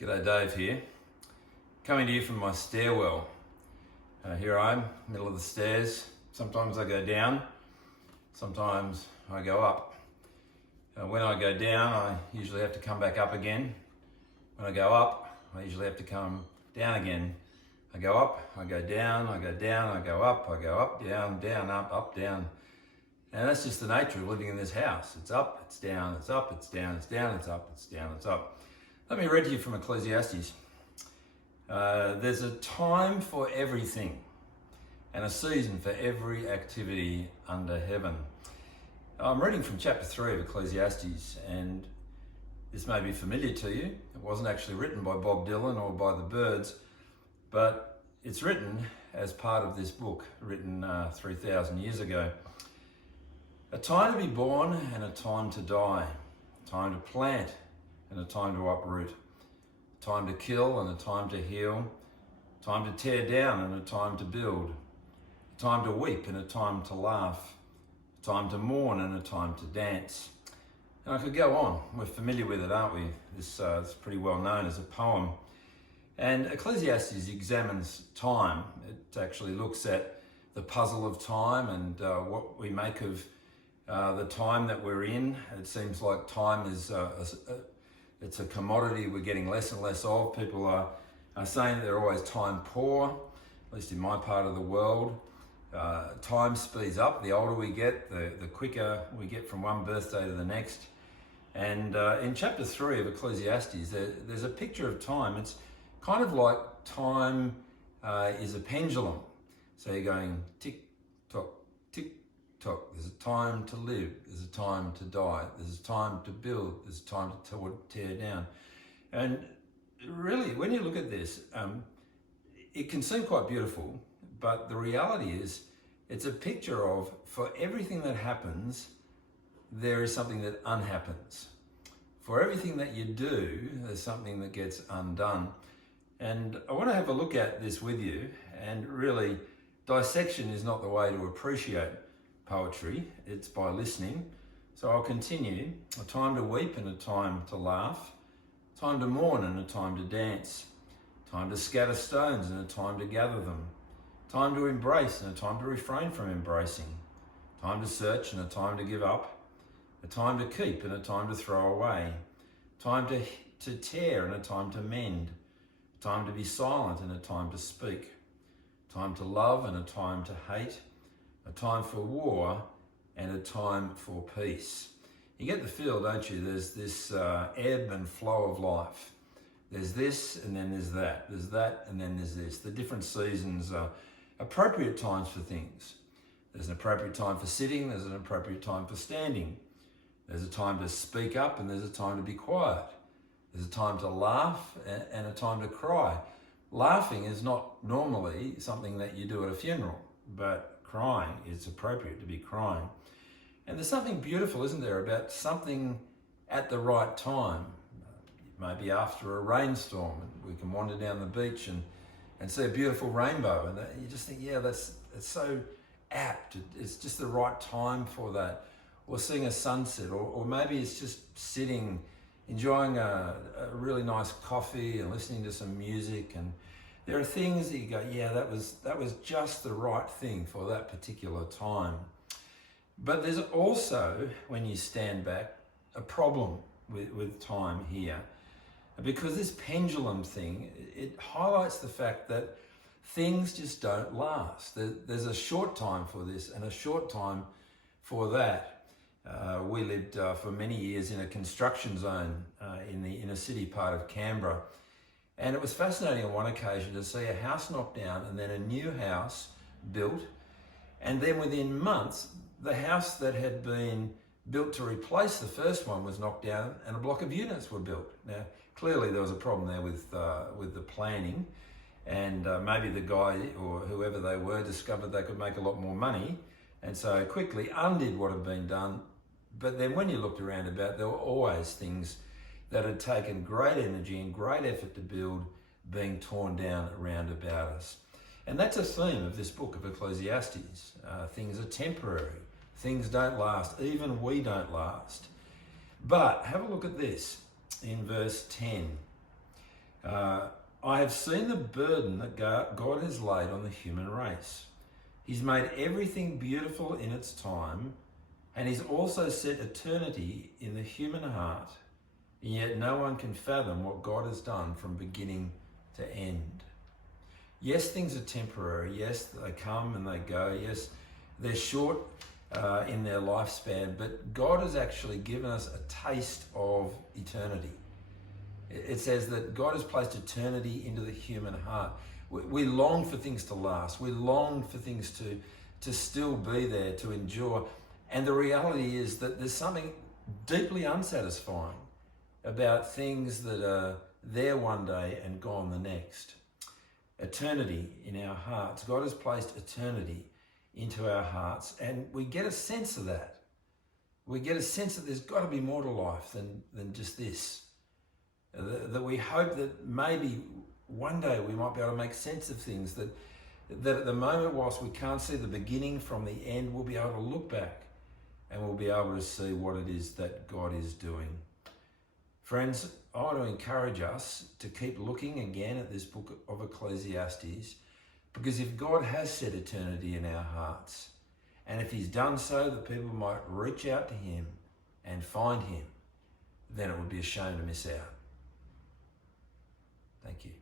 G'day, Dave here. Coming to you from my stairwell. Here I am, middle of the stairs. Sometimes I go down, sometimes I go up. When I go down, I usually have to come back up again. When I go up, I usually have to come down again. I go up, I go down, I go down, I go up, down, down, up, down. And that's just the nature of living in this house. It's up, it's down, it's up, it's down, it's down, it's up, it's down, it's up. Let me read to you from Ecclesiastes. There's a time for everything and a season for every activity under heaven. I'm reading from chapter 3 of Ecclesiastes, and this may be familiar to you. It wasn't actually written by Bob Dylan or by the Byrds, but it's written as part of this book, written 3,000 years ago. A time to be born and a time to die, a time to plant and a time to uproot, a time to kill and a time to heal, a time to tear down and a time to build, a time to weep and a time to laugh, a time to mourn and a time to dance. And I could go on. We're familiar with it, aren't we? This is pretty well known as a poem. And Ecclesiastes examines time. It actually looks at the puzzle of time and what we make of the time that we're in. It seems like time is it's a commodity we're getting less and less of. People are saying that they're always time poor, at least in my part of the world. Time speeds up. The older we get, the quicker we get from one birthday to the next. And in chapter 3 of Ecclesiastes, there's a picture of time. It's kind of like time is a pendulum. So you're going tick, tock, tick, tock. There's a time to live. There's a time to die. There's a time to build. There's a time to tear down. And really, when you look at this, it can seem quite beautiful, but the reality is it's a picture of, for everything that happens, there is something that unhappens. For everything that you do, there's something that gets undone. And I want to have a look at this with you, and really, dissection is not the way to appreciate poetry, it's by listening. So I'll continue. A time to weep and a time to laugh, a time to mourn and a time to dance, a time to scatter stones and a time to gather them, a time to embrace and a time to refrain from embracing, a time to search and a time to give up, a time to keep and a time to throw away, a time to tear and a time to mend, a time to be silent and a time to speak, a time to love and a time to hate, a time for war and a time for peace. You get the feel, don't you? There's this ebb and flow of life. There's this and then there's that. There's that and then there's this. The different seasons are appropriate times for things. There's an appropriate time for sitting. There's an appropriate time for standing. There's a time to speak up and there's a time to be quiet. There's a time to laugh and a time to cry. Laughing is not normally something that you do at a funeral, but crying, it's appropriate to be crying. And there's something beautiful, isn't there, about something at the right time. Maybe after a rainstorm, and we can wander down the beach and see a beautiful rainbow, and you just think, yeah, it's so apt. It's just the right time for that. Or seeing a sunset, or maybe it's just sitting, enjoying a really nice coffee and listening to some music. And there are things that you go, yeah, that was just the right thing for that particular time. But there's also, when you stand back, a problem with time here. Because this pendulum thing, it highlights the fact that things just don't last. There's a short time for this and a short time for that. We lived for many years in a construction zone in the inner city part of Canberra. And it was fascinating on one occasion to see a house knocked down and then a new house built. And then within months, the house that had been built to replace the first one was knocked down and a block of units were built. Now, clearly there was a problem there with the planning, and maybe the guy or whoever they were discovered they could make a lot more money, and so quickly undid what had been done. But then when you looked around about, there were always things that had taken great energy and great effort to build being torn down around about us. And that's a theme of this book of Ecclesiastes. Things are temporary. Things don't last. Even we don't last. But have a look at this in verse 10. I have seen the burden that God has laid on the human race. He's made everything beautiful in its time, and he's also set eternity in the human heart. And yet no one can fathom what God has done from beginning to end. Yes, things are temporary. Yes, they come and they go. Yes, they're short in their lifespan, but God has actually given us a taste of eternity. It says that God has placed eternity into the human heart. We long for things to last. We long for things to still be there, to endure. And the reality is that there's something deeply unsatisfying about things that are there one day and gone the next. Eternity in our hearts. God has placed eternity into our hearts, and we get a sense of that. We get a sense that there's got to be more to life than just this. That we hope that maybe one day we might be able to make sense of things, that at the moment, whilst we can't see the beginning from the end, we'll be able to look back and we'll be able to see what it is that God is doing. Friends, I want to encourage us to keep looking again at this book of Ecclesiastes, because if God has set eternity in our hearts, and if he's done so that people might reach out to him and find him, then it would be a shame to miss out. Thank you.